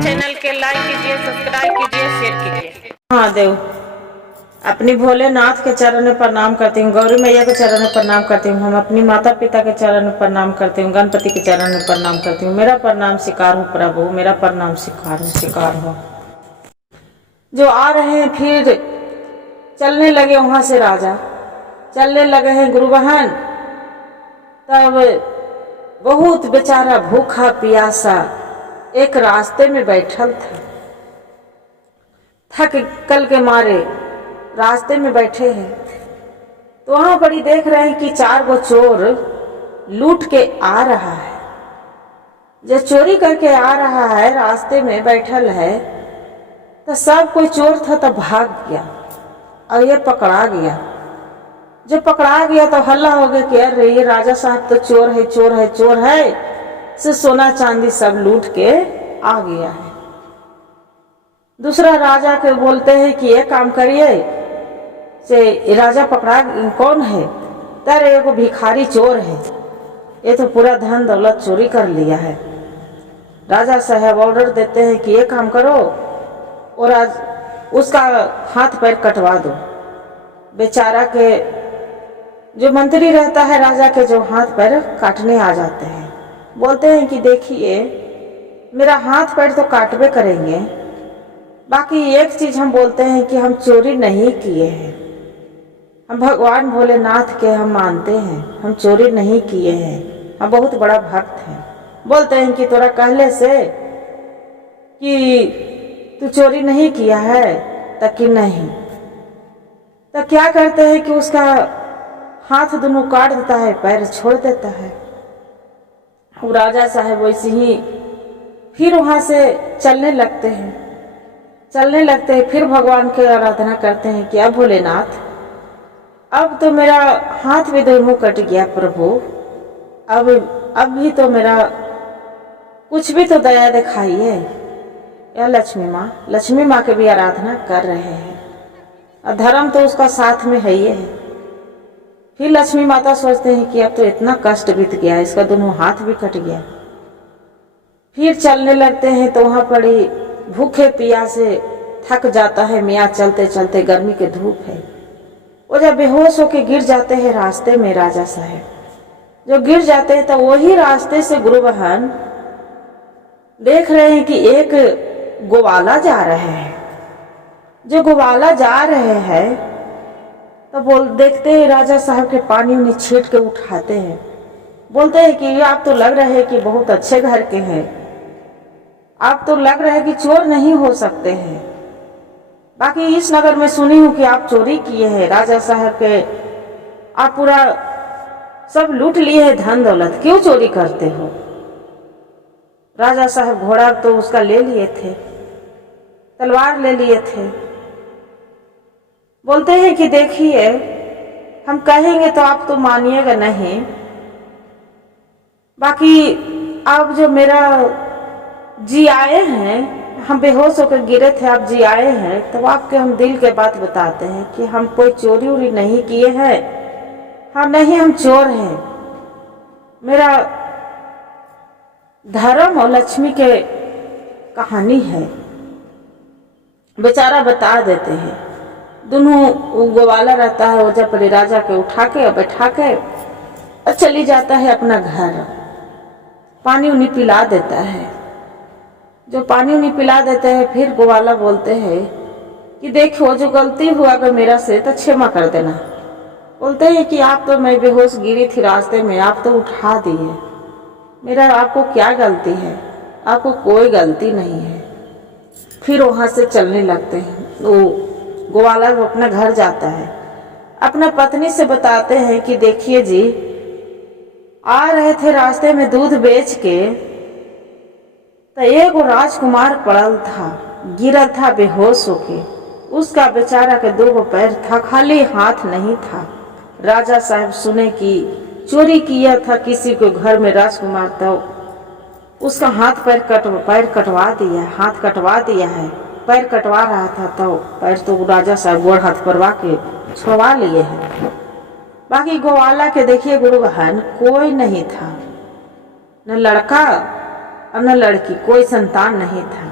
Channel के like कीजिए, subscribe कीजिए, शेयर कीजिए। महादेव, अपनी भोलेनाथ के चरण में प्रणाम करती हूँ, गौरी मैया के चरण में प्रणाम करती हूँ, हम अपनी माता पिता के चरण में प्रणाम करती हूँ, गणपति के चरण में प्रणाम करती हूँ। मेरा प्रणाम स्वीकार हो प्रभु, मेरा प्रणाम स्वीकार हो। जो आ रहे हैं फिर चलने लगे वहां से राजा, चलने लगे हैं गुरु बहन। तब बहुत बेचारा भूखा प्यासा एक रास्ते में बैठल था, थक कल के मारे रास्ते में बैठे हैं। तो वहां पर ही देख रहे हैं कि 4 गो चोर लूट के आ रहा है। जब चोरी करके आ रहा है, रास्ते में बैठल है, तो सब कोई चोर था तो भाग गया और ये पकड़ा गया। जब पकड़ा गया तो हल्ला हो गया कि अरे ये राजा साहब तो चोर है, चोर है, चोर है, से सोना चांदी सब लूट के आ गया है। दूसरा राजा के बोलते हैं कि ये काम करिए, से राजा पकड़ा कौन है? तेरे एगो भिखारी चोर है, ये तो पूरा धन दौलत चोरी कर लिया है। राजा साहब ऑर्डर देते हैं कि ये काम करो और आज उसका हाथ पैर कटवा दो। बेचारा के जो मंत्री रहता है राजा के, जो हाथ पैर काटने आ जाते हैं, बोलते हैं कि देखिए मेरा हाथ पैर तो काटवे करेंगे, बाकी एक चीज हम बोलते हैं कि हम चोरी नहीं किए हैं, हम भगवान भोलेनाथ के हम मानते हैं, हम चोरी नहीं किए हैं, हम बहुत बड़ा भक्त हैं। बोलते हैं कि तोरा कहले से कि तू चोरी नहीं किया है, तक कि नहीं, तो क्या करते हैं कि उसका हाथ दोनों काट देता है, पैर छोड़ देता है। वो राजा साहब वैसे ही फिर वहां से चलने लगते हैं, फिर भगवान की आराधना करते हैं कि अब भोलेनाथ, अब तो मेरा हाथ भी दोनों कट गया प्रभु, अब भी तो मेरा कुछ भी तो दया दिखाइए। या लक्ष्मी माँ के भी आराधना कर रहे हैं, और धर्म तो उसका साथ में है ही है। फिर लक्ष्मी माता सोचते हैं कि अब तो इतना कष्ट बीत गया, इसका दोनों हाथ भी कट गया। फिर चलने लगते हैं तो वहां पर ही भूखे प्यासे थक जाता है मियाँ, चलते चलते, गर्मी के धूप है। वो जब बेहोश होके गिर जाते हैं रास्ते में, राजा साहब जो गिर जाते हैं, तो वही रास्ते से गुरु बहन देख रहे हैं कि एक ग्वाला जा रहे हैं। जो ग्वाला जा रहे हैं तो देखते हैं राजा साहब के पानी उन्हें छीट के उठाते हैं। बोलते हैं कि आप तो लग रहे हैं कि बहुत अच्छे घर के हैं, आप तो लग रहे हैं कि चोर नहीं हो सकते हैं, बाकी इस नगर में सुनी हूं कि आप चोरी किए हैं, राजा साहब के आप पूरा सब लूट लिए हैं धन दौलत, क्यों चोरी करते हो? राजा साहब घोड़ा तो उसका ले लिए थे, तलवार ले लिए थे। बोलते हैं कि देखिए हम कहेंगे तो आप तो मानिएगा नहीं, बाकी आप जो मेरा जी आए हैं, हम बेहोश होकर गिरे थे, आप जी आए हैं, तो आपके हम दिल के बात बताते हैं कि हम कोई चोरी उरी नहीं किए हैं, हाँ नहीं हम चोर हैं। मेरा धर्म और लक्ष्मी के कहानी है। बेचारा बता देते हैं। दोनों ग्वाला रहता है, वो जब राजा के उठा के और बैठा के और चली जाता है अपना घर, पानी उन्हीं पिला देता है। जो पानी उन्हीं पिला देते हैं, फिर ग्वाला बोलते हैं कि देखो जो गलती हुआ अगर मेरा से तो क्षमा कर देना। बोलते हैं कि आप तो, मैं बेहोश गिरी थी रास्ते में, आप तो उठा दिए, मेरा आपको क्या गलती है? आपको कोई गलती नहीं है। फिर वहां से चलने लगते हैं। वो ग्वाला अपना घर जाता है, अपना पत्नी से बताते हैं कि देखिए जी, आ रहे थे रास्ते में दूध बेच के, तो एक राजकुमार पड़ल था, गिरा था बेहोश होके, उसका बेचारा के 2 पैर था, खाली हाथ नहीं था। राजा साहब सुने कि चोरी किया था किसी को घर में राजकुमार, तो उसका हाथ पैर कटवा दिया, हाथ कटवा दिया है, पैर कटवा रहा था, तो पैर तो राजा साहब गोड़ हाथ परवा के छुड़वा लिए हैं। बाकी ग्वाला के देखिए गुरु बहन कोई नहीं था, न लड़का और न लड़की, कोई संतान नहीं था।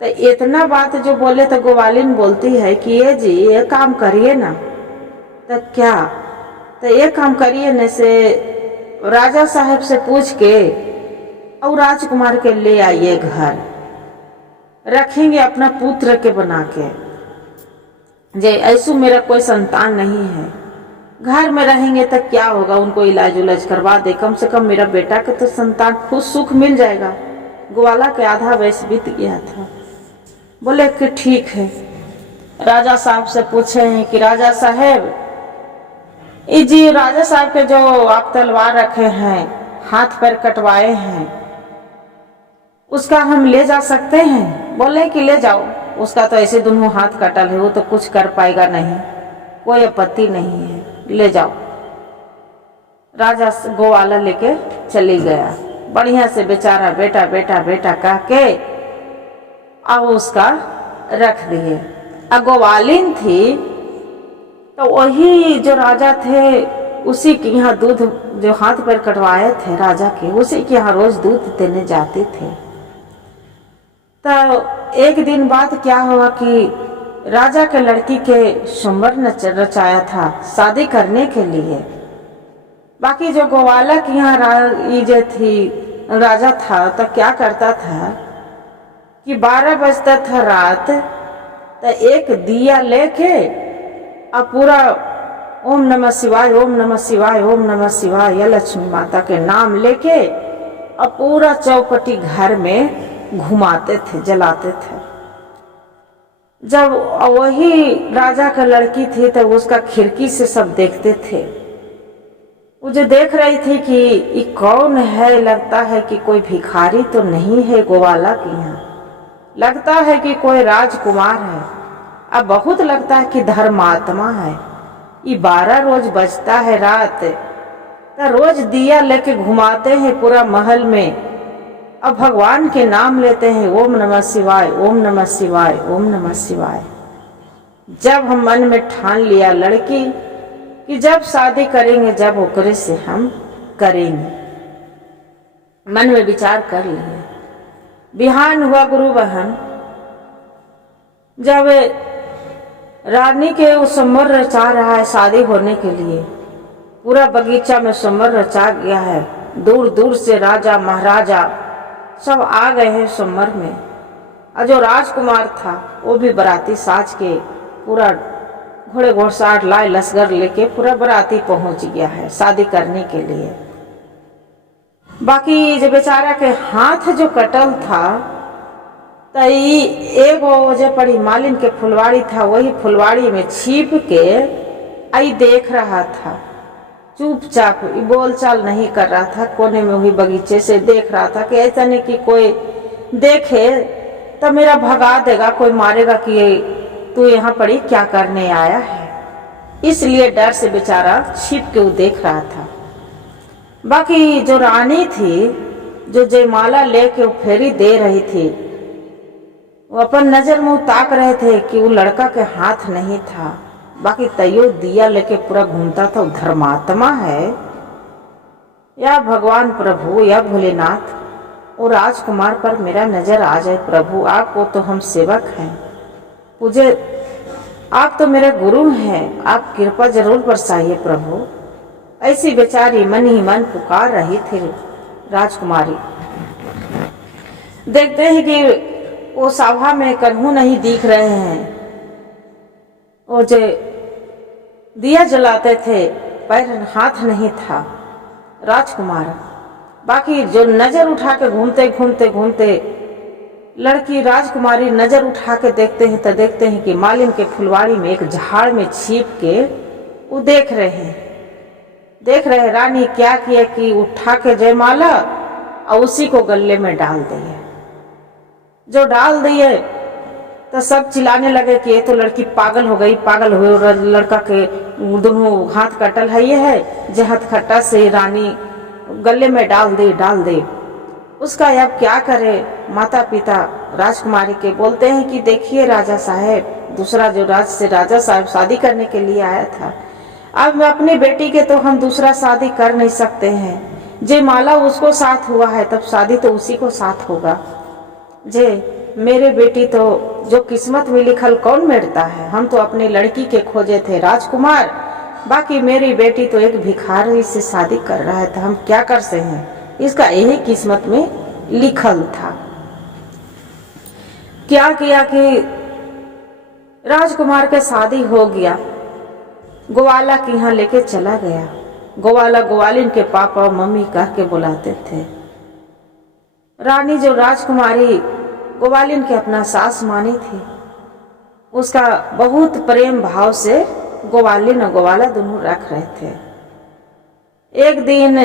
तो इतना बात जो बोले तो ग्वालिन बोलती है कि ये जी ये काम करिए ना। तो क्या, तो ये काम करिए न से राजा साहब से पूछ के और राजकुमार के ले आइए, घर रखेंगे अपना पुत्र के बना के। जे ऐसू मेरा कोई संतान नहीं है, घर में रहेंगे तो क्या होगा, उनको इलाज उलाज करवा दे, कम से कम मेरा बेटा के तो संतान खुश सुख मिल जाएगा। ग्वाला के आधा वयस बीत गया था। बोले कि ठीक है। राजा साहब से पूछे हैं कि राजा साहब, जी राजा साहब के जो आप तलवार रखे हैं, हाथ पैर कटवाए हैं, उसका हम ले जा सकते हैं? बोले कि ले जाओ, उसका तो ऐसे दोनों हाथ कटल है, वो तो कुछ कर पाएगा नहीं, कोई आपत्ति नहीं है, ले जाओ। राजा ग्वाला लेके चली गया। बढ़िया से बेचारा बेटा बेटा बेटा कह के अब उसका रख दिए। ग्वालिन थी तो वही जो राजा थे उसी के यहाँ दूध, जो हाथ पैर कटवाए थे राजा के, उसी के यहाँ रोज दूध देने जाते थे। तो एक दिन बाद क्या हुआ कि राजा के लड़की के स्वयंवर रचाया था शादी करने के लिए। बाकी जो ग्वाला की यहाँ जो थी राजा था, तो क्या करता था कि 12 बजता था रात, तो एक दिया लेके अब पूरा ओम नमः शिवाय ओम नमः शिवाय ओम नमः शिवाय या लक्ष्मी माता के नाम लेके अब पूरा चौपटी घर में घुमाते थे, जलाते थे। जब वही राजा का लड़की थी तो उसका खिड़की से सब देखते थे। वो जो देख रही थी कि ये कौन है, लगता है कि कोई भिखारी तो नहीं है ग्वाला की यहाँ, लगता है कि कोई राजकुमार है, अब बहुत लगता है कि धर्मात्मा है। ये 12 रोज बजता है रात, तो रोज दिया लेके घुमाते हैं पूरा महल में, अब भगवान के नाम लेते हैं ओम नमः शिवाय ओम नमः शिवाय ओम नमः शिवाय। जब हम मन में ठान लिया लड़की कि जब शादी करेंगे जब ओकरे से हम करेंगे, मन में विचार कर लिए। बिहान हुआ गुरु बहन, जब रानी के वो स्वयंवर रचा रहा है शादी होने के लिए, पूरा बगीचा में स्वयंवर रचा गया है, दूर दूर से राजा महाराजा सब आ गए हैं स्वयंवर में। और जो राजकुमार था वो भी बराती साज के पूरा घोड़े घोड़साट लाए लश्कर लेके पूरा बराती पहुंच गया है शादी करने के लिए। बाकी जो बेचारा के हाथ जो कटल था, तो एक वजह पड़ी मालिन के फुलवाड़ी था, वही फुलवाड़ी में छिप के आई देख रहा था, चुपचाप बोलचाल नहीं कर रहा था, कोने में वही बगीचे से देख रहा था कि ऐसा नहीं कि कोई देखे तो मेरा भगा देगा, कोई मारेगा कि तू यहाँ पड़ी क्या करने आया है, इसलिए डर से बेचारा छिप के वो देख रहा था। बाकी जो रानी थी, जो जयमाला लेके वो फेरी दे रही थी, वो अपन नजर मुंह ताक रहे थे कि वो लड़का के हाथ नहीं था। बाकी तैयो दिया लेके पूरा घूमता था, धर्मात्मा है या भगवान प्रभु या भोलेनाथ, और राजकुमार पर मेरा नजर आ जाए प्रभु, आपको तो हम सेवक हैं, मुझे आप तो मेरे गुरु हैं, आप कृपा जरूर बरसाइए प्रभु। ऐसी बेचारी मन ही मन पुकार रही थी राजकुमारी। देखते हैं कि वो सभा में कन्हू नहीं दिख रहे हैं, वो जो दिया जलाते थे पैर हाथ नहीं था राजकुमार। बाकी जो नजर उठा के घूमते घूमते घूमते लड़की राजकुमारी नजर उठा के देखते हैं तो देखते हैं कि मालिन के फुलवाड़ी में एक झाड़ में छिप के वो देख रहे रानी क्या किया कि उठा के जयमाला और उसी को गले में डाल दिए। जो डाल दिए तो सब चिल्लाने लगे कि ये तो लड़की पागल हो गई, पागल हुए, लड़का के दोनों हाथ कटल है, ये है जे हथखट्टा से रानी गले में डाल दे। उसका अब क्या करे, माता पिता राजकुमारी के बोलते हैं कि देखिए राजा साहब, दूसरा जो राजा साहब शादी करने के लिए आया था, अब अपनी बेटी के तो हम दूसरा शादी कर नहीं सकते हैं, जे माला उसको साथ हुआ है तब शादी तो उसी को साथ होगा। जे मेरे बेटी तो जो किस्मत में लिखल कौन मिटता है। हम तो अपनी लड़की के खोजे थे राजकुमार, बाकी मेरी बेटी तो एक भिखारी से शादी कर रहा है, तो हम क्या कर सकते हैं, इसका यही किस्मत में लिखल था। क्या किया कि राजकुमार के शादी हो गया, ग्वाला के यहाँ लेके चला गया। ग्वाला ग्वालिन के पापा और मम्मी कह के बुलाते थे। रानी जो राजकुमारी ग्वालिन के अपना सास मानी थी, उसका बहुत प्रेम भाव से ग्वालिन और ग्वाला दोनों रख रहे थे। एक दिन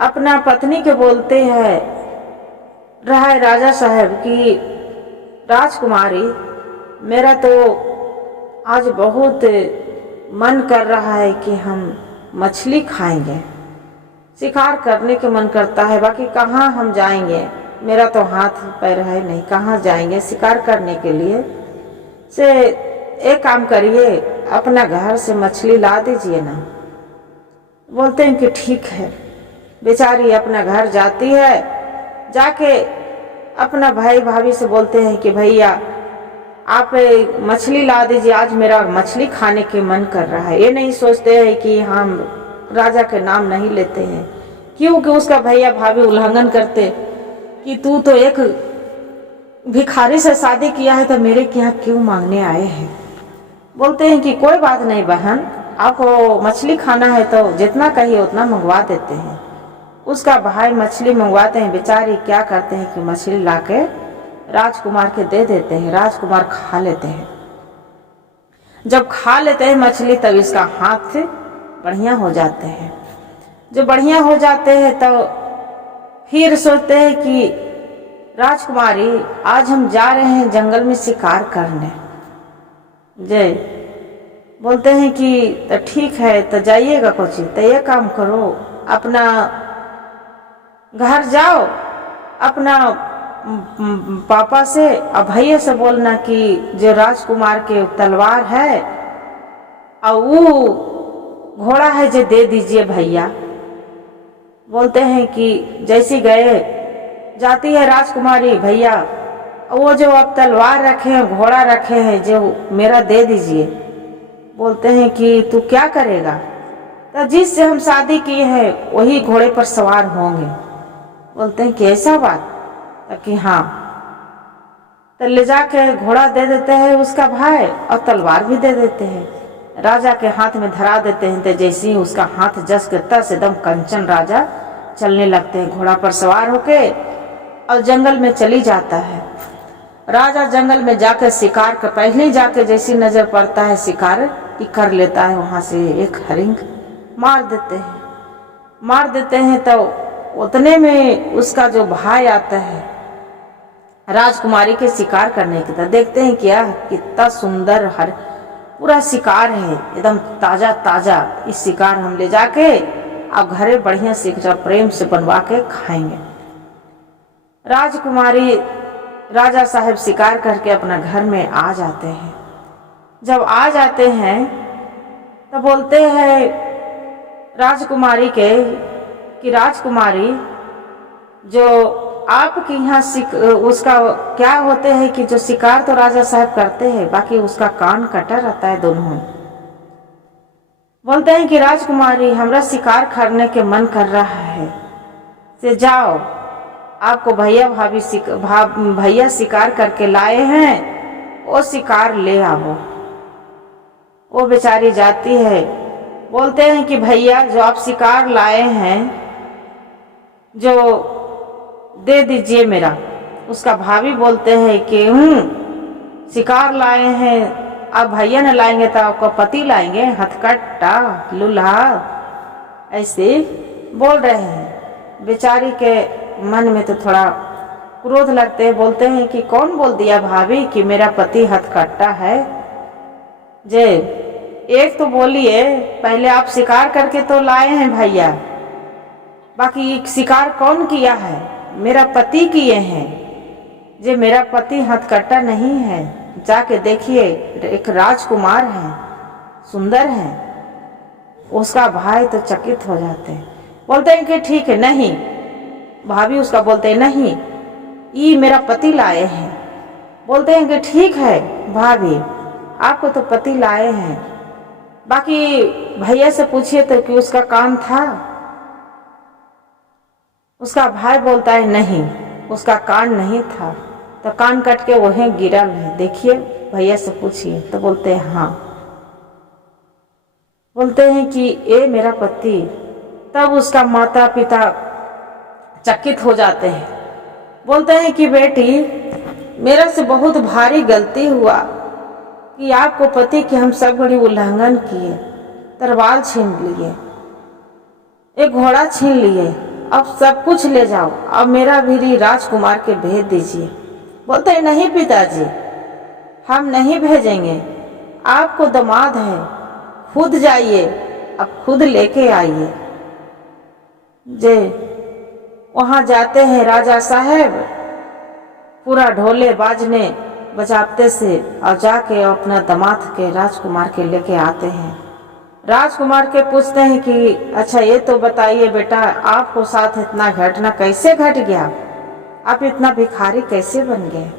अपना पत्नी के बोलते हैं रहा राजा साहब की राजकुमारी, मेरा तो आज बहुत मन कर रहा है कि हम मछली खाएंगे, शिकार करने के मन करता है, बाकी कहाँ हम जाएंगे, मेरा तो हाथ पैर है नहीं, कहाँ जाएंगे शिकार करने के लिए। से एक काम करिए, अपना घर से मछली ला दीजिए ना। बोलते हैं कि ठीक है। बेचारी अपना घर जाती है, जाके अपना भाई भाभी से बोलते हैं कि भैया आप मछली ला दीजिए, आज मेरा मछली खाने के मन कर रहा है। ये नहीं सोचते हैं कि हम राजा के नाम नहीं लेते हैं, क्योंकि उसका भैया भाभी उल्लंघन करते कि तू तो एक भिखारी से शादी किया है तो मेरे के यहाँ क्यों मांगने आए हैं। बोलते हैं कि कोई बात नहीं बहन, आपको मछली खाना है तो जितना कहिए उतना मंगवा देते हैं। उसका भाई मछली मंगवाते हैं, बेचारी क्या करते हैं कि मछली लाके राजकुमार के दे देते हैं। राजकुमार खा लेते हैं। जब खा लेते हैं मछली तब इसका हाथ बढ़िया हो जाते हैं। जब बढ़िया हो जाते हैं तो फिर सोचते हैं कि राजकुमारी आज हम जा रहे हैं जंगल में शिकार करने। जय बोलते हैं कि तो ठीक है, तो जाइएगा कुछ, तो ये काम करो, अपना घर जाओ, अपना पापा से और भैया से बोलना कि जो राजकुमार के तलवार है और वो घोड़ा है जो दे दीजिए भैया। बोलते हैं कि जैसे गए, जाती है राजकुमारी, भैया वो जो आप तलवार रखे हैं, घोड़ा रखे हैं, जो मेरा दे दीजिए। बोलते हैं कि तू क्या करेगा, तो जिससे हम शादी किए हैं वही घोड़े पर सवार होंगे। बोलते हैं कि ऐसा बात, कि हाँ। तो ले जाके घोड़ा दे देते हैं उसका भाई और तलवार भी दे देते हैं, राजा के हाथ में धरा देते हैं। तो जैसे ही उसका हाथ जस के तस एकदम कंचन राजा चलने लगते हैं घोड़ा पर सवार होके और जंगल में चली जाता है। राजा जंगल में जाकर शिकार कर, पहले ही जाके जैसी नजर पड़ता है शिकार ही कर लेता है, वहां से एक हरिंग मार देते हैं। तो उतने में उसका जो भाई आता है राजकुमारी के शिकार करने की, तो देखते हैं क्या कितना सुंदर हर पूरा शिकार है, एकदम ताजा ताजा। इस शिकार हम ले जाके अब घरे बढ़िया से प्रेम से बनवा के खाएंगे। राजकुमारी राजा साहब शिकार करके अपना घर में आ जाते हैं। जब आ जाते हैं तो बोलते हैं राजकुमारी के कि राजकुमारी जो आपके यहाँ उसका क्या होते हैं कि जो शिकार तो राजा साहब करते हैं, बाकी उसका कान कटा रहता है दोनों। बोलते हैं कि राजकुमारी हमरा शिकार करने के मन कर रहा है, से जाओ, आपको भैया शिकार करके लाए हैं, वो शिकार ले आओ। वो बेचारी जाती है, बोलते हैं कि भैया जो आप शिकार लाए हैं जो दे दीजिए मेरा। उसका भाभी बोलते हैं कि शिकार लाए हैं, अब भैया न लाएंगे तो आपका पति लाएंगे, हथकट्टा लूल्हा, ऐसे बोल रहे हैं। बेचारी के मन में तो थोड़ा क्रोध लगते हैं। बोलते हैं कि कौन बोल दिया भाभी कि मेरा पति हथकट्टा है। जे एक तो बोलिए, पहले आप शिकार करके तो लाए हैं भैया, बाकी शिकार कौन किया है, मेरा पति किए हैं। जे मेरा पति हथकट्टा नहीं है, जाके देखिए एक राजकुमार है, सुंदर है। उसका भाई तो चकित हो जाते हैं। बोलते हैं कि ठीक है। नहीं, भाभी उसका बोलते हैं नहीं, ये मेरा पति लाए हैं। बोलते हैं कि ठीक है भाभी, आपको तो पति लाए हैं, बाकी भैया से पूछिए तो कि उसका कान था। उसका भाई बोलता है नहीं, उसका कान नहीं था, तो कान कट के वहीं गिरल है, देखिए भैया से पूछिए। तो बोलते हैं हाँ। बोलते हैं कि ये मेरा पति। तब उसका माता पिता चकित हो जाते हैं। बोलते हैं कि बेटी, मेरा से बहुत भारी गलती हुआ कि आपको पति की हम सब बड़ी उल्लंघन किए, तलवार छीन लिए, एक घोड़ा छीन लिए, अब सब कुछ ले जाओ, अब मेरा भी राजकुमार के भेज दीजिए। बोलते हैं नहीं पिताजी, हम नहीं भेजेंगे, आपको दामाद है, खुद जाइए, अब खुद लेके आइए। जे वहाँ जाते हैं राजा साहब पूरा ढोले बाजने बजाते से, और जाके अपना दामाद के राजकुमार के लेके आते हैं। राजकुमार के पूछते हैं कि अच्छा ये तो बताइए बेटा, आपको साथ इतना घटना कैसे घट गया, आप इतना भिखारी कैसे बन गए।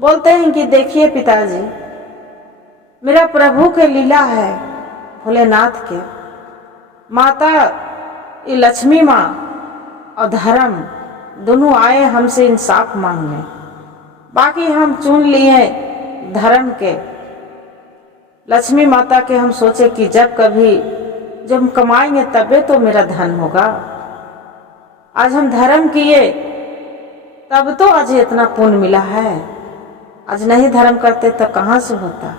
बोलते हैं कि देखिए पिताजी, मेरा प्रभु के लीला है, भोलेनाथ के, माता ये लक्ष्मी माँ और धर्म दोनों आए हमसे इंसाफ मांगने, बाकी हम चुन लिए धर्म के, लक्ष्मी माता के। हम सोचे कि जब हम कमाएंगे तबे तो मेरा धन होगा। आज हम धर्म किए तब तो आज इतना पुण्य मिला है, आज नहीं धर्म करते तो कहाँ से होता।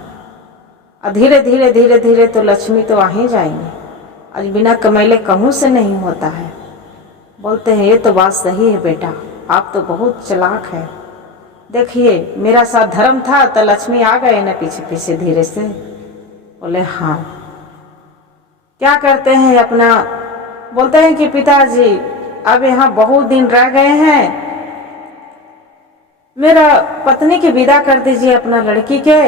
और धीरे धीरे धीरे धीरे तो लक्ष्मी तो आ ही जाएंगे, आज बिना कमैले कहूँ से नहीं होता है। बोलते हैं ये तो बात सही है बेटा, आप तो बहुत चालाक है। देखिए मेरा साथ धर्म था तो लक्ष्मी आ गए ना पीछे पीछे धीरे से। बोले हाँ। क्या करते हैं अपना, बोलते हैं कि पिताजी अब यहाँ बहुत दिन रह गए हैं, मेरा पत्नी की विदा कर दीजिए अपना लड़की के,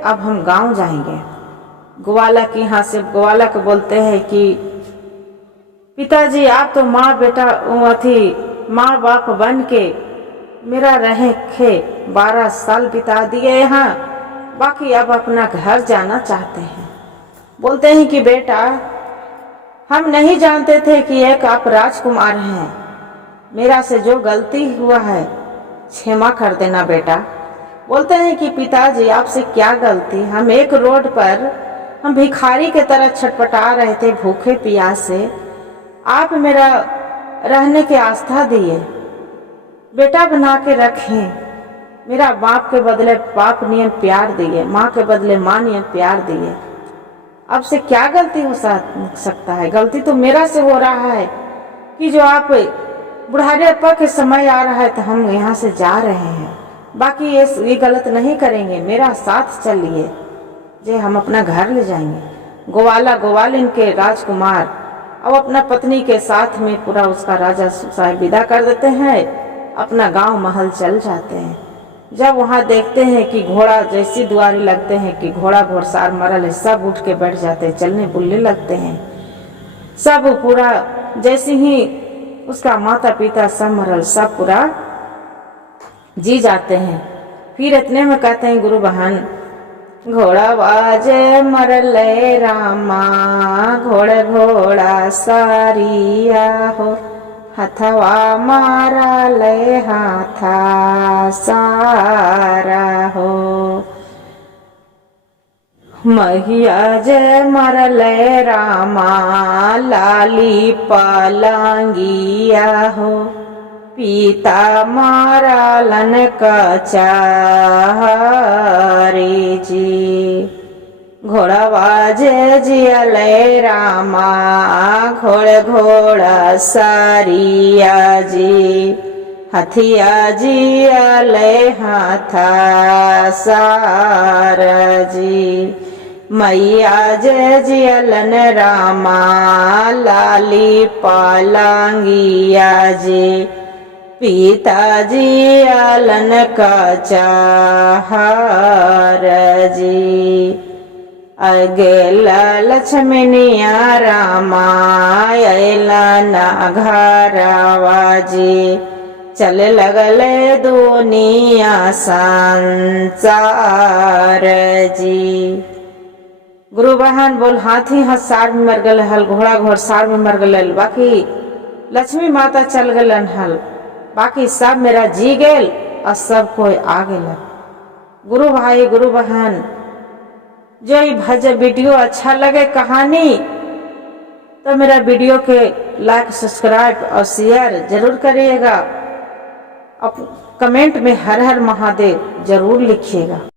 अब हम गांव जाएंगे। ग्वाला के यहाँ से ग्वाला को बोलते हैं कि पिताजी आप तो माँ बेटा माँ बाप बन के मेरा रहे खे 12 साल बिता दिए यहाँ, बाकी अब अपना घर जाना चाहते हैं। बोलते हैं कि बेटा हम नहीं जानते थे कि एक आप राजकुमार हैं, मेरा से जो गलती हुआ है क्षमा कर देना बेटा। बोलते हैं कि पिताजी आपसे क्या गलती, हम एक रोड पर हम भिखारी के तरह छटपटा रहे थे भूखे प्यासे, आप मेरा रहने की आस्था दिए, बेटा बना के रखें, मेरा बाप के बदले बाप नियन प्यार दिए, माँ के बदले माँ नियन प्यार दिए। अब से क्या गलती हो सकता है, गलती तो मेरा से हो रहा है कि जो आप बुढ़ापा के समय आ रहा है तो हम यहाँ से जा रहे हैं, बाकी ये गलत नहीं करेंगे, मेरा साथ चलिए जे हम अपना घर ले जाएंगे। ग्वालिन के राजकुमार अब अपना पत्नी के साथ में पूरा उसका राजा साहब विदा कर देते हैं, अपना गांव महल चल जाते हैं। जब वहाँ देखते हैं कि घोड़ा जैसी दुआरी लगते हैं कि घोड़ा घोड़सार मरल है, सब उठ के बैठ जाते हैं, चलने बुलने लगते हैं, सब पूरा जैसे ही उसका माता पिता सब मरल सब पूरा जी जाते हैं। फिर इतने में कहते हैं गुरु बहन, घोड़ा बाजे मरले रामा, घोड़े घोड़ा सारिया हो, हथवा मारा ले हाथा सारा हो, महिया जे मरले रामा, लाली पलंगिया हो, पिता मारा लन कचारे जी, घोड़वा जे जियले रामा, घोड़े घोड़ा सारिया जी, हथिया जियले हाथा सारा जी, मैया जे जियलन रामा, लाली पलंगिया जी, पिताजी आलन का चाहर जी। गेला लक्ष्मणिया रामा अला ना घरवाजी चल लगले दुनिया संसार जी। गुरु बहन बोल हाथी हाथ सार में मर गल हल, घोड़ा घोड़ सार में मर गल, बाकी लक्ष्मी माता चल गलन हल, बाकी सब मेरा जी गेल और सब कोई आ गेल। गुरु भाई गुरु बहन जो ये भजन वीडियो अच्छा लगे कहानी तो मेरा वीडियो के लाइक सब्सक्राइब और शेयर जरूर करिएगा। कमेंट में हर हर महादेव जरूर लिखिएगा।